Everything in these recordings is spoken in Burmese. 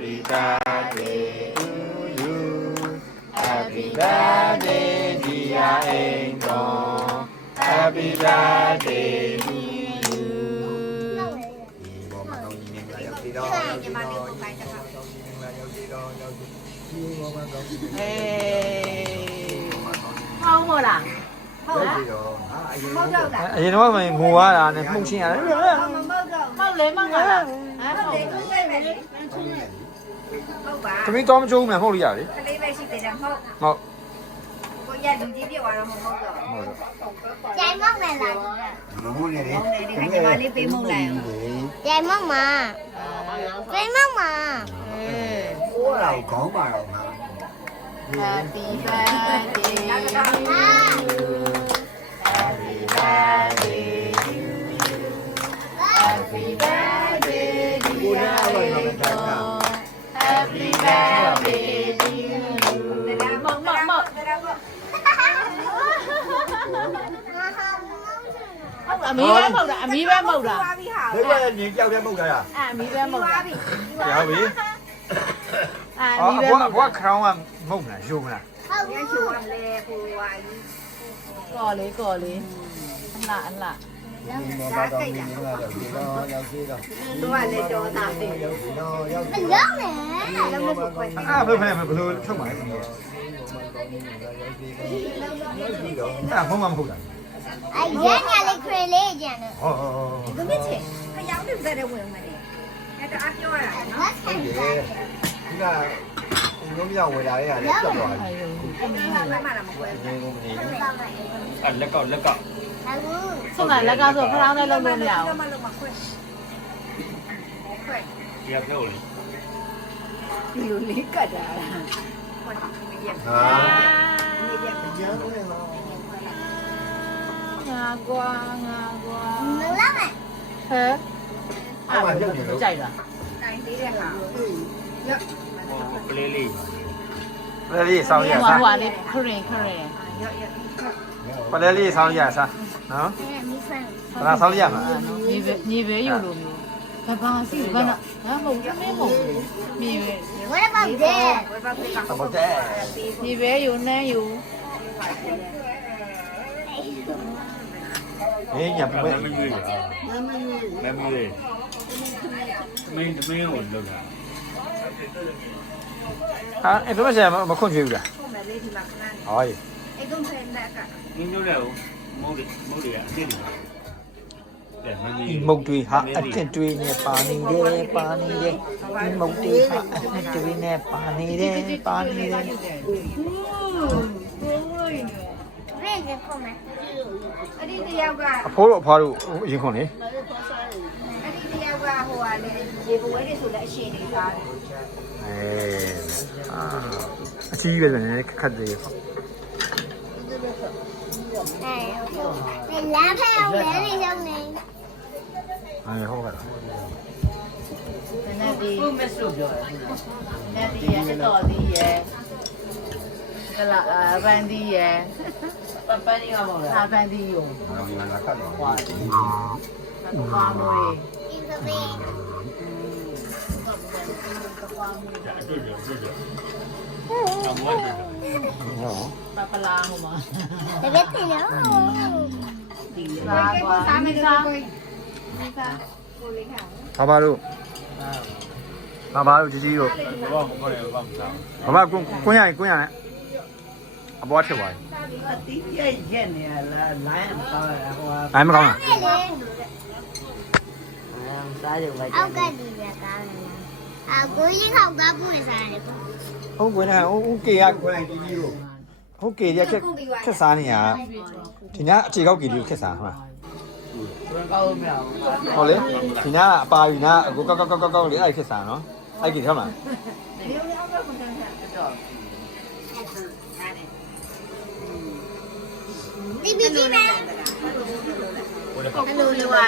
Happy birthday to you Happy birthday dear Angel Happy birthday to you ဒီပေါ်မှာကောင်းကြီးနေလာရောက်ပြီးတော့ရောက်ပြီးတော့ရောက်ပြီးတော့ရောက်ပြီးဒီပေါ်မှာကောင်းကြီးနေအေးဟောင်းမလားရောက်ပြီးတော့ဟာအရင်ဟုတ်တော့အရင်တော့မှငိုရတာနဲ့မှုန့်ချင်းရတယ်မောက်လေမောက်လားဟမ်မောက်လေသမီးတော့မကြိုးမှမှုန့်လိုက်ရလေကလေးပဲရှိသေးတယ်မဟုတ်ဟုတ်ကိုရလူကြီးပြသွားတော့မ ဟုတ်ပါသမီးတော့မကြုံမှမဟုတ်လို့ရတယ်ကလေးပဲရှိသေးတယ်မဟုတ်ဟုတ်ကိုရလူကြီးပြသွားတော့မဟုတ်တော့ဟုတ်တော့ကြိုင်မောက်မယ်လားမဟုတ်နဲ့လေဒီကနေ့ကလေးပေးမုတ်လိုက်အောင်ကြိုင်မောက်မှာကြိုင်မောက်မှာအဲဟိုတော့ခေါင်းပါတော့မှာ Happy birthday Happy birthday Happy birthday Happy birthday happy birthday to you. Mở mở mở. À, mi bé màu đã, à, mi bé màu đã. Thế bây nhìn cháu bé màu đã à? À, mi bé màu đã. Cháu bé. À, mi bé màu đã. Quá khóng à, mông là dùng à. Có lý, có lý. Ăn lạ, ăn lạ ba con mình những là đầu chỉ đó đầu chỉ đó đúng rồi để cho tạm thì đầu chỉ đó đầu à không ăn không được ai dễ nhà lấy quê lấy gì nữa ờ ờ ờ đúng chứ cái giáo được ra đâu nguyện mà đi cái đó ăn vô à nó không gì chúng ta giống nhau người đấy à đấy rồi anh lấy cậu lấy cậu. ဆုံးကလက်ကဆိုဖလောင်းနဲ့လုံးလို့မရဘူးဒီအဖေကိုလေဒီလိုလေးကတ်တာလားဟာကျန်တယ်ဟောငါကွာငါကွာမလာမယ်ဟဲ့အဲ့ဒါပြုတ်နေလို့ကြိုက်လားနိုင်သေးတယ်ဟာရက်ပလေးလေးပလေးလေးဆောင်းရစားဟိုဟာလေးခရင်ခရင်ရက်ရက်ပလေးလေးဆောင်းရစား နော် เนี่ยมีแฟน ဗလာစောင်းရမှာ ညီပဲညီပဲယူလို့မျိုးဘာဘာစီဘာနာဟာမဟုတ်ဘူးမင်းမဟုတ်ဘူးညီပဲ what about that ဝယ်ပါပေးက ဟုတ်တယ် ညီပဲယူနန်းယူ အေးညပြမယ် မရွေးတာမမရွေးမင်းတမင်းကိုလောက်တာ ဟာအဲ့တော့ဆက်မခွန့်ချွေးဘူးလား ခုမဲ့လေးဒီမှာခဏ ဟောရေ အဲ့ကုန်းဖဲလက်က မင်းတို့လည်း မုတ်တွေမုတ်တွေကအစ်စ်တွေတဲ့မင်းဒီမုတ်တွေဟာအထက်တွေနဲ့ပါနေတယ်ပါနေတယ်ဒီမုတ်တွေဟာအထက်တွေနဲ့ပါနေတယ်ပါနေတယ်အဖိုးတို့အဖွားတို့ရင်ခွန်လေအဲ့ဒီတယောက်ကဟိုကလေရေပွဲတွေဆိုလည်းအရှင်နေသားတယ်အဲအာအချီးပဲလည်းခက်ခက်သေးပေါ့ เป็นแล้วแพ้วแล้วในช่องนี้อันนี้เขากัน Nè đi. Nè đi về, cái tò đi về. Cái là à, van đi về. À, van đi dùng. Qua mùi. Ừ. 爸爸拉我吗？爸爸拉我。爸爸拉我。爸爸路。爸爸路，姐。爸爸，滚滚下来，滚下爸爸吃饭。还没搞呢。阿伯，你别搞了。啊，国际考官不会啥的。ဟုတ်ကွယ်နဲ့ဟုတ်ကေရဟုတ်ကေရခက်ခက်စားနေရဒီညအခြေောက်ကေလေးကိုခက်စားဟုတ်လားဟုတ်လေဒီညအပါရီနာအကိုကောက်ကောက်ကောက်ကောက်လေးအဲ့ခက်စားနော်အဲ့ကေခက်မှာဒီဘီကြီးမဲဘယ်လိုလဲ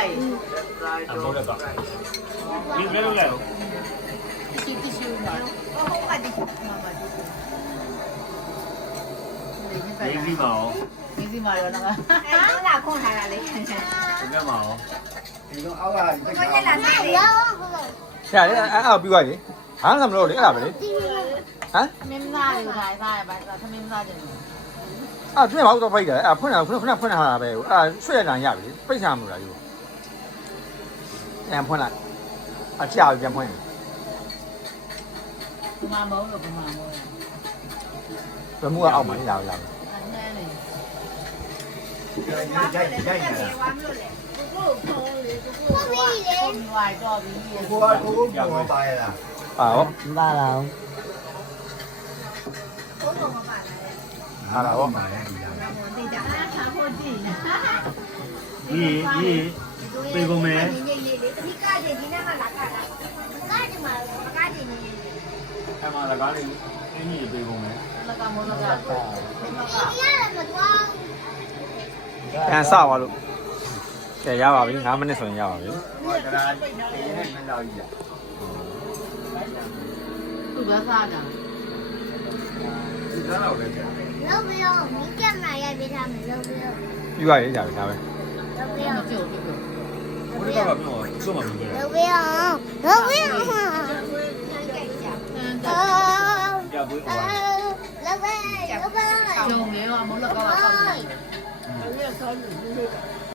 အမောလည်းပါဒီဘယ်လိုလဲ ည်းတီတီရှူမှာဒီဒီမအောင်ဒီစီမှာရောနော်အဲ့ဒါလာခွန်ထားတာလေကိုဒီကမအောင်ဒီတော့အောက်ကရက်လာစားလေရောกูရလေအဲ့အဲ့ပြီးသွားပြီဘာမှမလုပ်လေအဲ့ဒါပဲလေဟမ်သမင်းမသားတွေခိုင်းသားရပါသားသမင်းမသားတယ်အဲ့ပြင်ပါဦးတော့ဖိတ်တယ်အဲ့ဖွင့်တာဖွင့်ခဏဖွင့်ထားတာပဲအဲ့ဆွဲရတာရပြီပိတ်ချမှာလားယူပြန်ဖွင့်လိုက်အချာပြန်ဖွင့်ဒီမှာမဟုတ်လို့ဒီမှာမဟုတ်ဘယ်မှုကအောက်မှာလာလာအဲ့နဲနေရိုက်ရိုက်ရိုက်နေတာဝမ်းလို့လေကိုမီလေကိုမဝိုင် kumamaw na kumamaw na. Rồi mua ông ấy nào làm Ano na yan eh. Con ngoài cho bị gì vậy? Bảo ba là ông Hả là ông Gì, gì, Tùy vô mẹ. အဲ့မှာလကားလေးအင်းကြီးပေကုန်မယ်လကမောလကဒီရတယ်မကွာပြန်စပါလို့ကဲရပါပြီ9မိနစ်ဆိုရင်ရပါပြီဟောကရာဒီနဲ့မလောက်ကြီးသူ့ဘာသာတာဒီသားတော့လည်းကြာလောက်ပြီးတော့မိကမှာရိုက်ပေးထားမယ်လောက်ပြီးတော့ယူရရေးကြပြီဒါပဲလောက်ပြီးမတော့ကြုံဘူးဘုရားကပြောစုံမှာမပြောလောက်ပြီးတော့လောက်ပြီး là vui quá Lâu về, lâu về Chồng nếu mà muốn là con con Chồng nếu là con